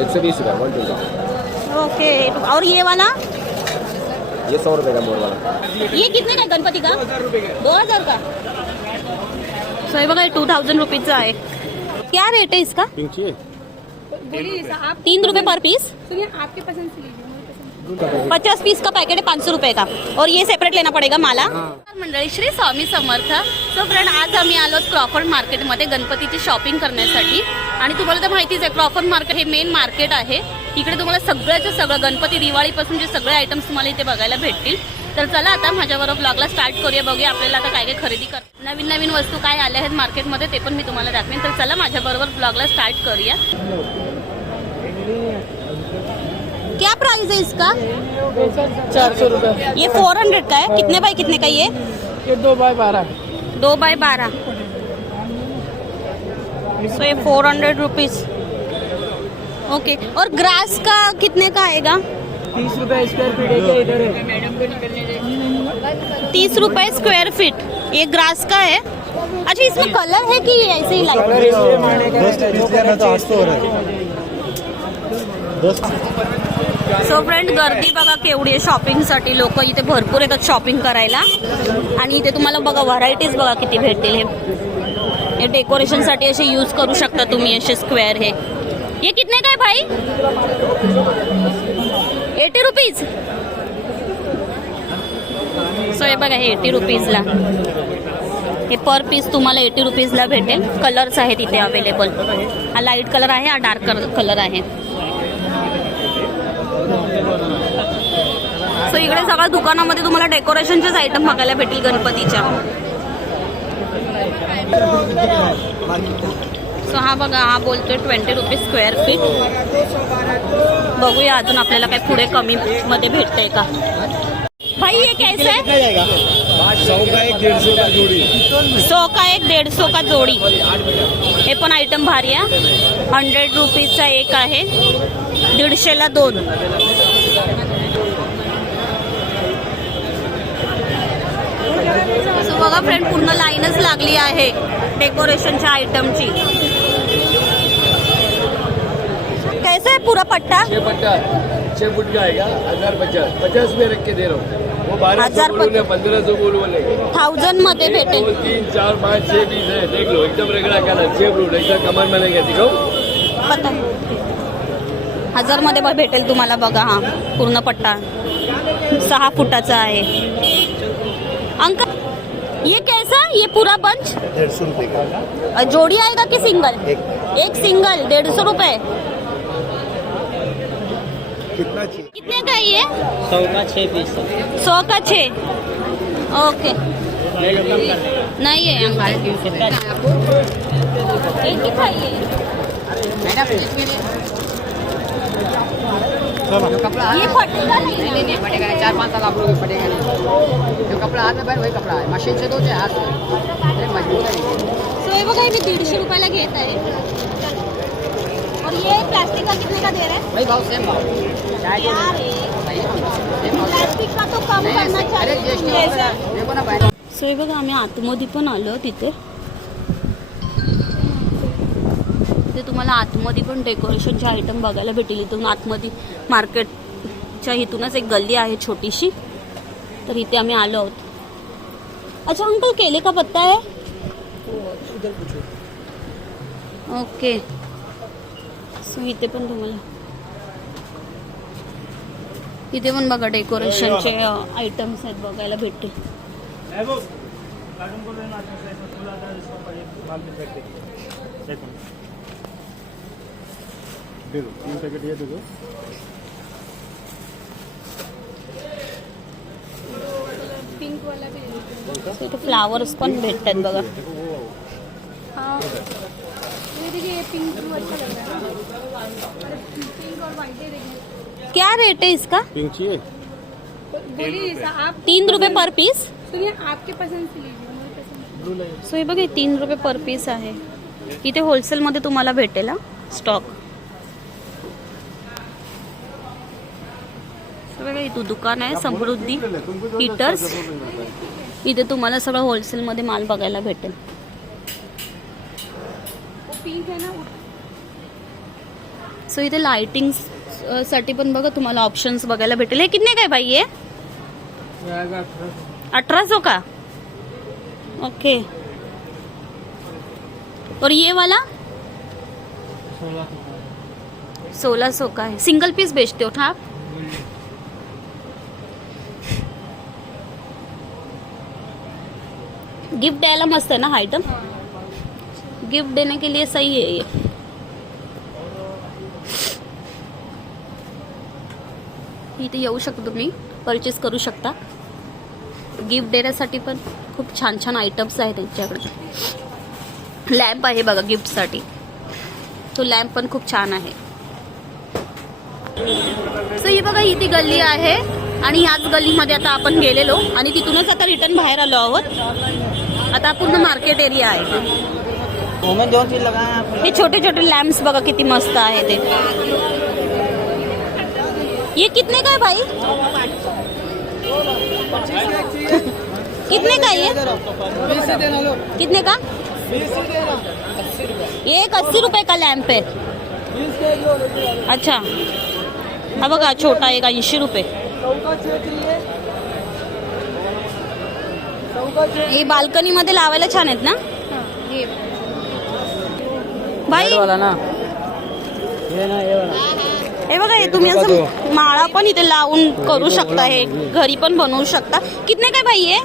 एक सौ बीस रुपये वन ट्वेंटी ओके और ये वाला? ये सौ रुपये का मोर वाला। ये कितने का गणपति का? दो हज़ार का। सो हे बघा टू थाउजंड रुपीजचा आहे. क्या रेट है इसका? तीन रुपए पर पीस आपके पसंद से लीजिए मेरी पसंद से। पचास पीस का पैकेट है पाँच सौ रुपये का। और ये सेपरेट लेना पडेगा मला? मंडळी श्री स्वामी समर्थ. सो फ्रेंड आज आम्ही आलो क्रॉफर्ड मार्केटमध्ये गणपतीची शॉपिंग करण्यासाठी आणि तुम्हाला तर माहितीच आहे क्रॉफर्ड मार्केट हे मेन मार्केट आहे. इकडे तुम्हाला सगळ्याचं सगळं गणपती दिवाळीपासून जे सगळे आयटम्स तुम्हाला इथे बघायला भेटतील. तर चला आता माझ्याबरोबर ब्लॉगला स्टार्ट करूया बघूया आपल्याला आता काय काय खरेदी कर नवीन नवीन वस्तू काय आल्या आहेत मार्केटमध्ये ते पण मी तुम्हाला दाखवेन. तर चला माझ्याबरोबर ब्लॉगला स्टार्ट करूया. क्या प्राइस है इसका? चार सौ रुपये ये फोर हंड्रेड का है? कितने बाय कितने का ये? ये दो बाय बारह। दो बाय बारह। सो ये फोर हंड्रेड रुपीज़ ओके और ग्रास का कितने का आएगा? तीस रुपए स्क्वायर फीट है इधर? है तीस रुपए स्क्वायर फीट ये ग्रास का है। अच्छा इसमें कलर है कि ऐसे ही लाइट सो फ्रेंड गर्दी बघा केवढी आहे शॉपिंगसाठी लोक इथे भरपूर येतात शॉपिंग करायला. आणि इथे तुम्हाला बघा व्हरायटीज बघा किती भेटतील हे. हे डेकोरेशनसाठी असे यूज करू शकता तुम्ही असे स्क्वेअर हे. ये कितने का है भाई? एटी रुपीज सो हे बघा हे एटी रुपीजला हे पर पीस तुम्हाला एटी रुपीजला भेटेल. कलर्स आहेत इथे अवेलेबल हा लाइट कलर आहे हा डार्क कलर आहे. सो इकडे सगळ्या दुकानामध्ये तुम्हाला डेकोरेशनचेच आयटम बघायला भेटेल गणपतीच्या. सो हा बघा हा बोलतोय ट्वेंटी रुपीज स्क्वेअर फीट बघूया अजून आपल्याला काही पुढे कमी मध्ये भेटतंय का. भाई ये कैसा है? सौ का एक डेढ़ सौ का जोड़ी. सौ का एक डेढ़ सौ का जोडी हे पण आयटम भारी आहे. हंड्रेड रुपीजचा एक आहे. दीडशेला दोन. असं बघा फ्रेंड पूर्ण लाईनच लागली आहे डेकोरेशनच्या आयटमची कैसा है पूरा पट्टा? छह पट्टा छह फुट का आएगा हजार पचास। पचास में रख के दे रहा हूँ। वो बारह हजार सौ पंद्रह सौ बोलेंगे थाउजंडमध्ये भेटेल. दो तीन चार पाँच छह पीस है। देख लो एकदम रगड़ा का ना छह फ्रूट ऐसा कमर में नहीं दिखाओ पता हजारमध्ये भेटेल तुम्हाला बघा हा पूर्ण पट्टा. सहा फुटाचा आहे. अंकल ये कैसा? ये पूरा बंच? डेढ़ सौ रुपये का। जोड़ी आएगा कि सिंगल? एक। एक सिंगल डेढ़ सौ रुपए। कितना चाहिए? कितने का ये? सौ का छः पीस सौ का छः ओके। नहीं है अंकल। एक ही चाहिए ये। फटेगा नहीं। नहीं नहीं फटेगा नहीं। चार पाँच साल आप लोग फटेगा नहीं। जो कपड़ा हाथ में पहन वही कपड़ा है। मशीन से दो चाहे हाथ से। अरे मज़बूत है सो हे बघा हे दीडशे रुपयाला घेत आहे और ये प्लास्टिक का कितने का दे रहे हैं? वही भाव सेम भाव। चाहे जो यार सेम भाव प्लास्टिक का तो कम करना ऐसे- अरे जीएसटी चाहिए देखो ना भाई सो हे बघा आम्ही आतमध्ये पण आलो तिथे. तुम्हाला आतमध्ये पण डेकोरेशनचे आयटम बघायला भेटेल. इथून आतमध्ये मार्केटच्या इथूनच एक गल्ली आहे छोटीशी. तर इथे आम्ही आलो आहोत. अच्छा अंकल केले का पत्ता है? ओके सो इथे पण तुम्हाला इथे पण बघा डेकोरेशनचे आयटम्स आहेत बघायला भेटतील. दे दो तीन पैकेट ये दे दो पिंक वाला भी ले लीजिए So, इथे फ्लावर्स पण भेटतात बघा? हाँ। ये पिंक अच्छा लग रहा है। पिंक और वाइट देखिए। क्या रेट है इसका? पिंक चाहिए? बोलिए आप तीन रुपये पर पीस सुनिए आपके पसंद से लीजिए सो। हे बघा हे तीन रुपये पर पीस आहे. इथे होलसेलमध्ये तुम्हाला भेटेल हा स्टॉक बघा इथं दुकान आहे समृद्धी हीटर्स इथे तुम्हाला सगळं होलसेलमध्ये माल बघायला भेटेल. है सो इथे लाइटिंगसाठी पण बघा तुम्हाला ऑप्शन्स बघायला भेटेल. हे कितने काय भाई ये अठारह सौ का? ओके और ये वाला? सोलह सौ का है सिंगल पीस बेचते हो आप गिफ्ट द्यायला मस्त आहे ना हा आइटम गिफ्ट देने के लिए सही है ये. इथे येऊ शकता तुम्ही. परचेस करू शकता. गिफ्ट देण्यासाठी पण खूप छान छान आयटम्स आहेत त्यांच्याकडे. लॅम्प आहे बघा गिफ्टसाठी तो लॅम्प पण खूप छान आहे. सो ही बघा ही ती गल्ली आहे. आणि ह्याच गल्लीमध्ये आता आपण गेलेलो. आणि तिथूनच आता रिटर्न बाहेर आलो आहोत. आता पूर्ण मार्केट एरिया आहे. हे छोटे छोटे लॅम्प्स बघा किती मस्त आहे ते. ये कितने का है भाई? कितने का है ये? कितने का? ये एक अस्सी रुपए का लॅम्प आहे अच्छा. हा बघा छोटा एक ऐंशी रुपये हे बाल्कनी मध्ये लावायला छान आहेत ना? वाला हे बघा हे तुम्ही असं माळा पण इथे लावून करू शकता हे घरी पण बनवू शकता. कितने काय भाई ये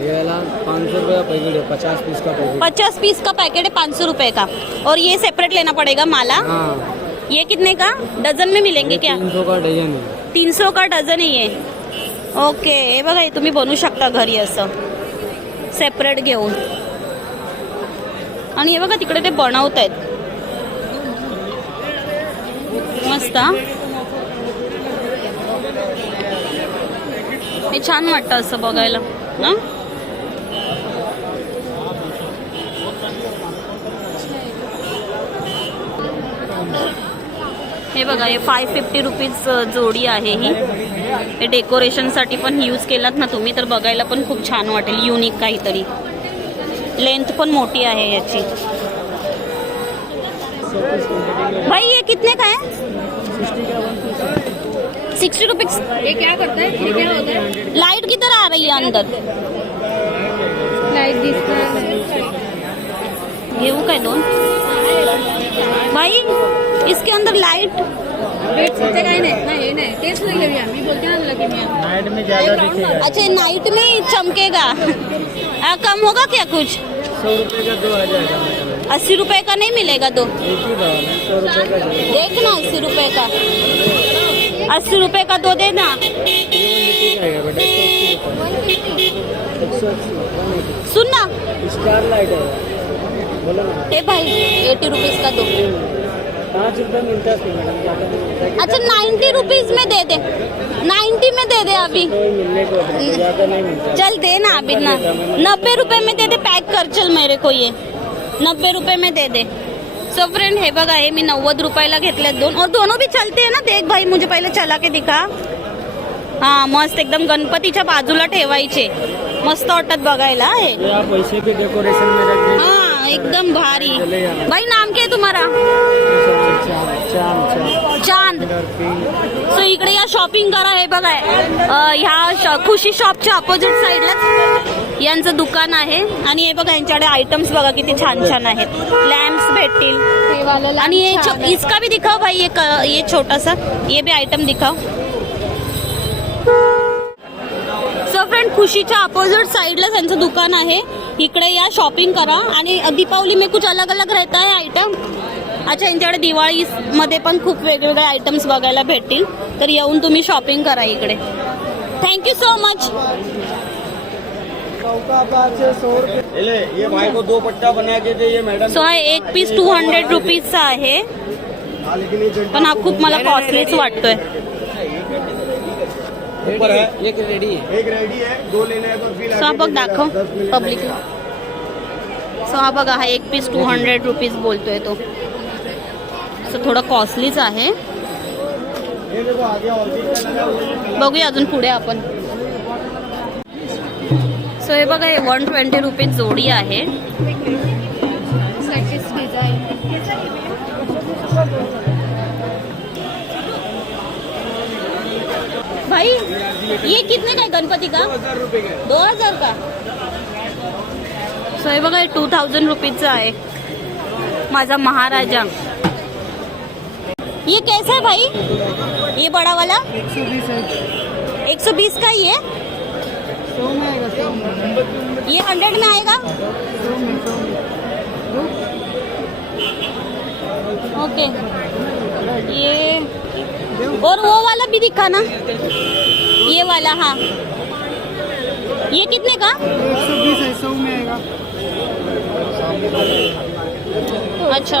ये वाला पाँच सौ रुपये का पैकेट है? पचास पीस का पैकेट पचास पीस का पैकेट है पाँच सौ रुपए का? और ये सेपरेट लेना पड़ेगा माला? हाँ। ये कितने का? डझन में मिलेंगे क्या? तीन सौ का डजन है। तीन सौ का डझन आहे ओके हे बघा हे तुम्ही बनवू शकता घरी असं. सेपरेट घेऊन. आणि हे बघा तिकडे ते बनवत आहेत मस्त हे. छान वाटतं असं बघायला ना हे बघा हे फाय फिफ्टी रुपीज जोडी आहे ही. हे डेकोरेशनसाठी पण यूज़ केलात ना तुम्ही तर बघायला पण खूप छान वाटेल युनिक काहीतरी. लेंथ पण मोठी आहे याची. भाई ये कितने का है सिक्सटी रुपीज़ ये क्या करता है ये क्या होता है लाइट किधर आ रही है अंदर? लाइट घेऊ काय दोन? भाई इसके अंदर लाइट वेट सध्या काही नाही। नाही हे नाही। तेच नाही घेऊया मी बोलते ना तुला की मी नाइट में ज़्यादा दिखेगा। अच्छा नाइट में चमकेगा। आ, कम होगा क्या कुछ? सौ रुपये का दो आ जाएगा मतलब अस्सी रुपए का नहीं मिलेगा दो। एक ही दाम है सौ रुपये का देखना अस्सी रुपए का। अस्सी रुपए का दो देना। ये लिट्टी का है। बेटा एक सौ अस्सी वन एटी सुन ना। स्टार लाइट है ए भाई एटी रुपीज़ का दो। पाँच रुपये मिलता है मैडम। अच्छा नाइन्टी रुपीज़ में दे दे। नाइन्टी में दे दे अभी। मिलता। चल दे ना अभी ना। नब्बे रुपए में दे दे पॅक कर चल मेरे को ये। नब्बे रुपए में दे दे। सो फ्रेंड हे बघा हे मी नव्वद रुपयाला घेतले दोन. और दोनों भी चलते हैं ना देख भाई मुझे पहिले चला के दिखा. हा मस्त एकदम गणपतीच्या बाजूला ठेवायचे. मस्त बघायला हे. ये भी डेकोरेशन में एकदम भारी। भाई नाम क्या है तुम्हारा? चांद। सो इकडे या शॉपिंग करा हे बघा. ह्या खुशी शॉपच्या अपोजिट साईडला यांचं दुकान आहे. आणि हे बघा यांच्याकडे आयटम्स बघा किती छान छान आहेत. लॅम्प्स भेटतील. आणि हे इसका भी दिखाओ भाई ये छोटासा. ये ये भी आयटम दिखाओ. सो फ्रेंड खुशीच्या अपोजिट साईडला त्यांचं दुकान आहे. इकडे या शॉपिंग करा. आणि दीपावली में कुछ अलग अलग रहता है आइटम अच्छा यांच्याकडे दिवाळी मध्ये पण खूप वेगवेगळे आयटम्स बघायला भेटतील. तर येऊन तुम्ही शॉपिंग करा इकडे. थँक्यू सो मच सो हा एक पीस टू हंड्रेड रुपीजचा आहे. हाँ, पण हा खूप मला कॉस्टलीच वाटतोय. ऊपर है। एक रेडी है। एक रेडी है। दो लेना है तो फिर सो बघ दाखव पब्लिकला सो हा। बघा हा एक पीस टू हंड्रेड रुपीज़ बोलतोय तो। सो थोडं कॉस्टलीच आहे है। बघूया अजून पुढे आपण। सो हे बघा हे वन ट्वेंटी रुपीज़ जोडी आहे। डिझाईन भाई ये कितने का है गणपति का? दो हज़ार का? सो हे बघा हे टू थाउजंड रुपीजचा आहे. माझा महाराजा. ये कैसा है भाई? ये बड़ा वाला? एक सौ बीस है. का ही है? ये हंड्रेड में आएगा? ओके ये और वो वाला भी दिखा ना। ये वाला हाँ। ये कितने का? है अच्छा।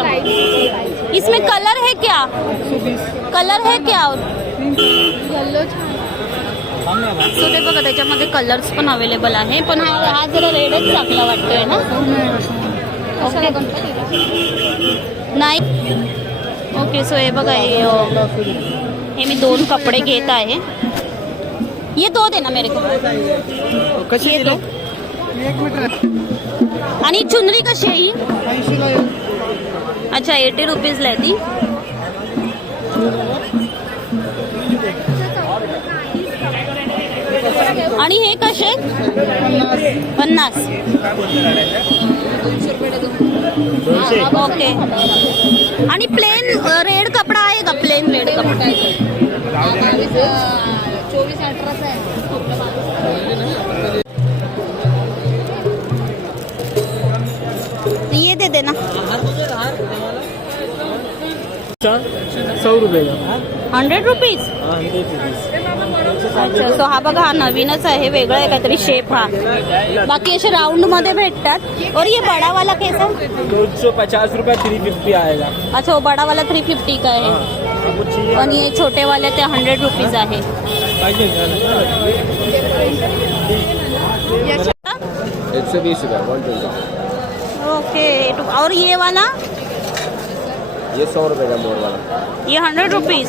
इसमें कलर है क्या? कलर है क्या? छान सो ते बघा त्याच्यामध्ये कलर्स पण अवेलेबल आहे पण हा हा जरा रेडच चांगला वाटतोय ना? ओके नाही. ओके सो हे बघा हे अ, हे। मी दोन कपडे घेत आहे ये दो दे ना मेरे को। कशी ये दो। आणि चुनरी कशी आहे ही। अच्छा एटी रुपीजला आहे ती आणि हे कसे पन्नास ओके. आणि प्लेन रेड कपडा आहे का? प्लेन रेड कपडा? चोवीस अठराचा आहे. ये दे देना सौ रुपये का? हंड्रेड रुपीज अच्छा सो हा बघा हा नवीनच आहे वेगळा आहे काहीतरी शेप हा. बाकी असे राऊंडमध्ये भेटतात. और ये बड़ा वाला कैसा? दो सौ पचास रुपया थ्री फिफ्टी आएगा. अच्छा वो बड़ा वाला थ्री फिफ्टी का आहे आणि हे छोटे वाले ते हंड्रेड रुपीज आहे. रुपया ओके और ये वाला? ये सौ रुपये का मोर वाला। ये हंड्रेड रुपीज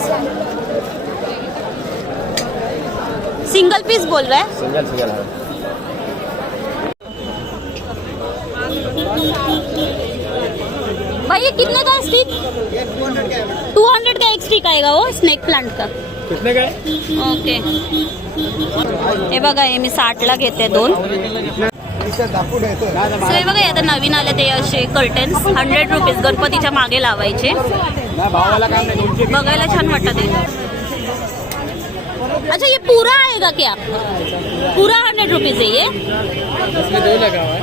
सिंगल पीस बोल रहा है? सिंगल सिंगल है। भाई ये कितने का स्टिक टू हंड्रेड का एक स्टिक आएगा वो स्नेक प्लांट का। कितने का है? ओके हे बघा हे मी साठला घेते दोन. सो हे बघा आता नवीन आले ते असे कर्टन्स हंड्रेड रुपीज गणपतीच्या मागे लावायचे. बघायला छान वाटत ते. अच्छा ये पूरा आएगा क्या? पूरा हंड्रेड रुपीज़ है ये? इसमें दो लगा हुआ है।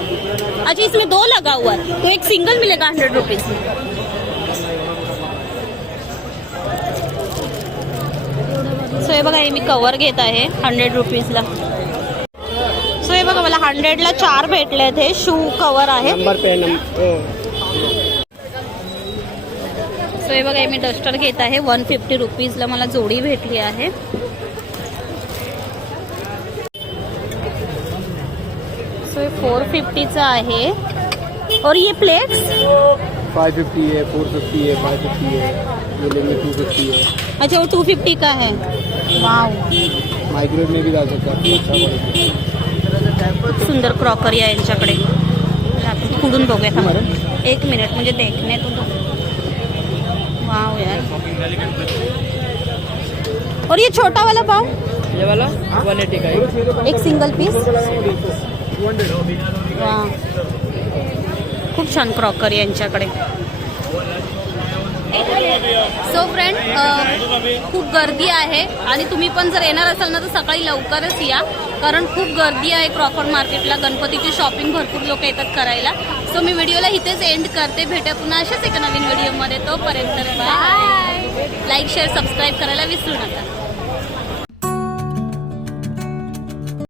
अच्छा इसमें दो लगा हुआ है तो एक सिंगल मिलेगा हंड्रेड रुपीज़ सो हे बघा हे मी कवर घेत आहे हंड्रेड रुपीजला सो हे बघा मला हंड्रेडला चार भेटले आहेत. हे शू कवर आहे. सो हे. बघा मी डस्टर घेत आहे. वन फिफ्टी रुपीजला मला जोडी भेटली आहे. सो हे फोर फिफ्टीचं आहे. और ये प्लेट्स फाइव फिफ्टी है फोर फिफ्टी है फाइव फिफ्टी है ये लेंगे टू फिफ्टी है अच्छा वो टू फिफ्टी का है. वाव. माइक्रोवेव में भी डाल सकते हैं अच्छा खूप सुंदर क्रॉकरी आहे यांच्याकडे. आपण पुढून बघूया थांबा. एक मिनिट म्हणजे देखण्यातून वाव यार. और ये छोटा वाला पाव? ये वाला वन एटी का एक. सिंगल पीस वा. खूप छान क्रॉकरी यांच्याकडे. सो फ्रेंड खूप गर्दी आहे आणि तुम्ही पण जर येणार असाल ना तर सकाळी लवकरच या. कारण खूप गर्दी आहे क्रॉफर्ड मार्केटला गणपतीची शॉपिंग भरपूर लोक येतात करायला. सो मी व्हिडिओला इथेच एंड करते. भेटूया पुन्हा अशाच एका नवीन व्हिडिओमध्ये. तोपर्यंत बाय. लाईक शेअर सबस्क्राईब करायला विसरू नका.